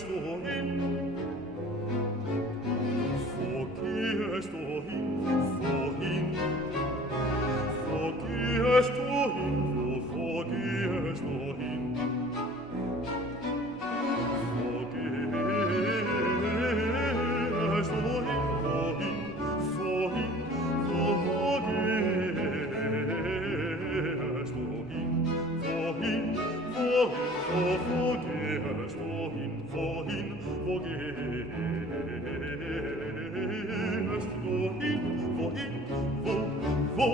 gehst du hin? Wo gehst du hin? Wohin? Wo gehst du hin? Wo gehst du hin? Wo gehst du hin? Wohin? Wohin? Wo gehst du hin? Wohin? Wohin? Wo gehst du hin? Wohin? Wo gehst du hin? Wohin? Wo?